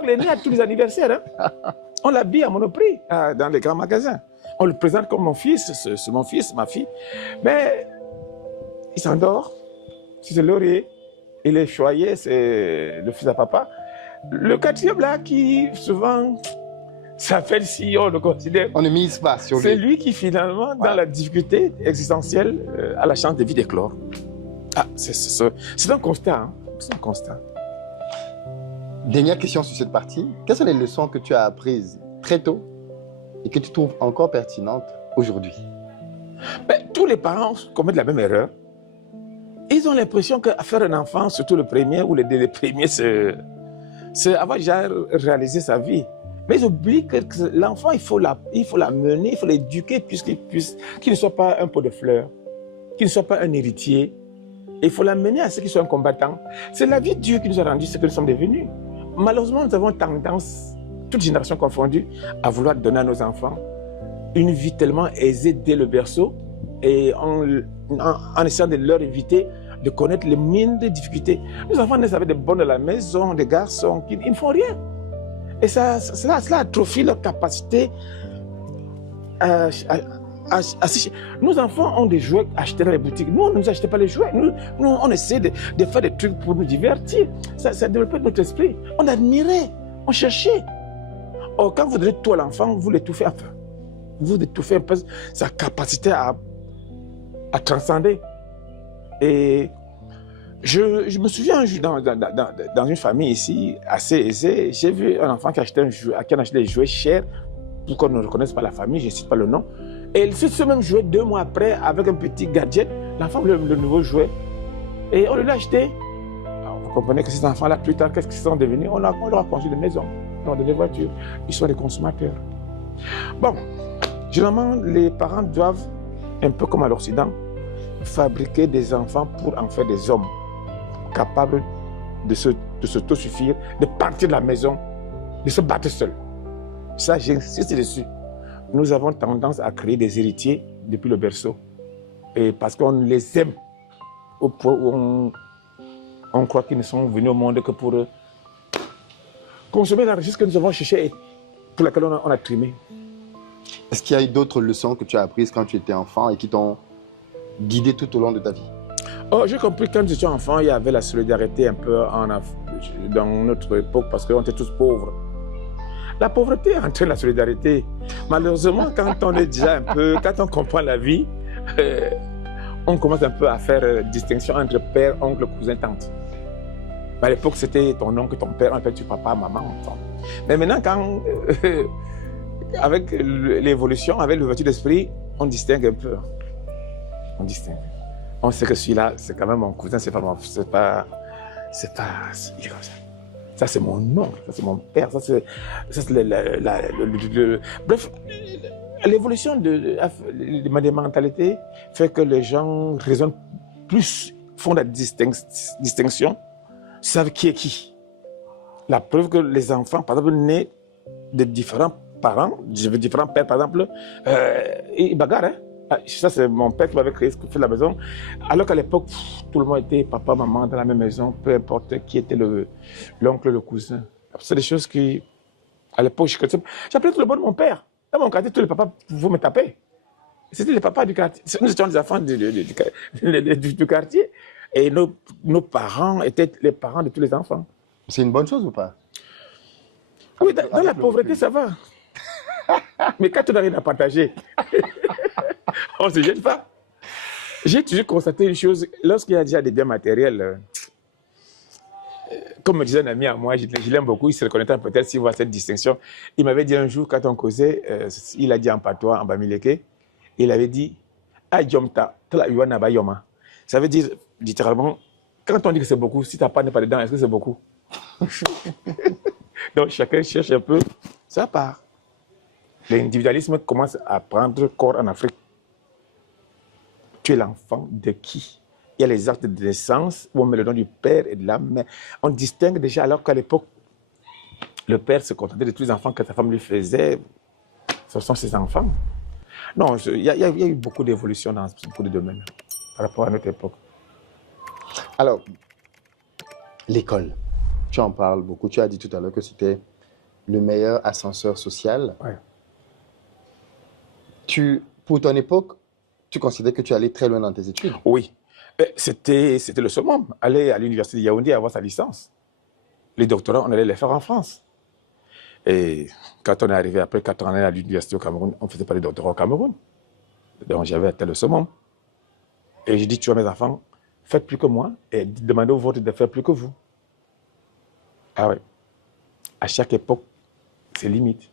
Donc, l'aîné a tous les anniversaires. Hein. On l'habille à Monoprix, dans les grands magasins. On le présente comme mon fils, c'est mon fils, ma fille. Mais il s'endort, c'est laurier. Il est choyé, c'est le fils à papa. Le quatrième là, qui souvent s'appelle si on le considère. On ne mise pas sur lui. C'est lui qui finalement, dans la difficulté existentielle, a la chance de vivre d'éclore. Ah, c'est un constat. Hein. C'est un constat. Dernière question sur cette partie. Quelles sont les leçons que tu as apprises très tôt et que tu trouves encore pertinentes aujourd'hui? Ben, tous les parents commettent la même erreur. Ils ont l'impression qu'à faire un enfant, surtout le premier ou les premiers, c'est avoir déjà réalisé sa vie. Mais ils oublient que l'enfant, il faut l'amener, il faut l'éduquer qu'il ne soit pas un pot de fleurs, qu'il ne soit pas un héritier. Il faut l'amener à ce qu'il soit un combattant. C'est la vie de Dieu qui nous a rendu ce que nous sommes devenus. Malheureusement, nous avons tendance, toute génération confondue, à vouloir donner à nos enfants une vie tellement aisée dès le berceau et en essayant de leur éviter de connaître les mines de difficultés. Nos enfants naissent avec des bonnes à la maison, des garçons qui ne font rien. Et cela atrophie leur capacité à nos enfants ont des jouets achetés dans les boutiques. Nous, on ne nous achetait pas les jouets. Nous on essaie de faire des trucs pour nous divertir. Ça développait notre esprit. On admirait, on cherchait. Or, quand vous donnez tout à l'enfant, vous l'étouffez un peu. Vous étouffez un peu sa capacité à transcender. Et je me souviens dans une famille ici, assez aisée, j'ai vu un enfant qui achetait des jouets chers pour qu'on ne reconnaisse pas la famille, je ne cite pas le nom. Et il fait ce même jouet 2 mois après avec un petit gadget, l'enfant voulait le nouveau jouet. Et on l'a acheté. Alors, vous comprenez que ces enfants-là, plus tard, qu'est-ce qu'ils sont devenus? On leur a construit des maisons, des voitures. Ils sont des consommateurs. Bon, généralement, les parents doivent, un peu comme à l'Occident, fabriquer des enfants pour en faire des hommes capables de s'autosuffire, de partir de la maison, de se battre seuls. Ça, j'insiste dessus. Nous avons tendance à créer des héritiers depuis le berceau. Et parce qu'on les aime, au point où on croit qu'ils ne sont venus au monde que pour consommer la richesse que nous avons cherchée et pour laquelle on a trimé. Est-ce qu'il y a eu d'autres leçons que tu as apprises quand tu étais enfant et qui t'ont guidé tout au long de ta vie? Oh, j'ai compris que quand j'étais enfant, il y avait la solidarité un peu dans notre époque parce qu'on était tous pauvres. La pauvreté entraîne la solidarité. Malheureusement, quand on est déjà un peu, quand on comprend la vie, on commence un peu à faire distinction entre père, oncle, cousin, tante. À l'époque, c'était ton oncle, ton père, on appelle tu papa, maman. Mais maintenant, avec l'évolution, avec l'ouverture d'esprit, on distingue un peu. On distingue. On sait que celui-là, c'est quand même mon cousin, c'est pas il est comme ça. Ça, c'est mon oncle, ça, c'est mon père, ça, c'est bref, l'évolution des mentalités fait que les gens raisonnent plus, font la distinction, savent qui est qui. La preuve que les enfants, par exemple, nés de différents parents, différents pères, par exemple, ils bagarrent, hein. Ça, c'est mon père qui m'avait créé ce que fait la maison. Alors qu'à l'époque, tout le monde était papa, maman dans la même maison, peu importe qui était l'oncle, le cousin. C'est des choses qui, à l'époque, j'appelais tout le monde mon père. Dans mon quartier, tous les papas, vous me tapez. C'était les papas du quartier. Nous étions des enfants du quartier. Et nos parents étaient les parents de tous les enfants. C'est une bonne chose ou pas? Oui, dans la pauvreté, ça va. Mais quand tu n'as rien à partager, on ne se jette pas. J'ai toujours constaté une chose, lorsqu'il y a déjà des biens matériels, comme me disait un ami à moi, je l'aime beaucoup, il se reconnaîtra peut-être s'il voit cette distinction. Il m'avait dit un jour, quand on causait, il a dit en patois, en bamileke, il avait dit « Ayomta, tala yuana ba yoma ». Ça veut dire, littéralement, quand on dit que c'est beaucoup, si ta part n'est pas dedans, est-ce que c'est beaucoup? Donc chacun cherche un peu sa part. L'individualisme commence à prendre corps en Afrique. Tu es l'enfant de qui? Il y a les actes de naissance où on met le nom du père et de la mère. On distingue déjà, alors qu'à l'époque, le père se contentait de tous les enfants que sa femme lui faisait. Ce sont ses enfants. Non, il y a eu beaucoup d'évolution dans beaucoup de domaines par rapport à notre époque. Alors, l'école. Tu tu en parles beaucoup. Tu as dit tout à l'heure que c'était le meilleur ascenseur social. Ouais. Pour ton époque, tu considères que tu allais très loin dans tes études. Oui. C'était le summum. Aller à l'université de Yaoundé avoir sa licence. Les doctorats, on allait les faire en France. Et quand on est arrivé après 4 ans à l'université au Cameroun, on ne faisait pas les doctorats au Cameroun. Donc j'avais atteint le summum. Et j'ai dit, tu vois mes enfants, faites plus que moi et demandez aux vôtres de faire plus que vous. Ah ouais. À chaque époque, c'est limite.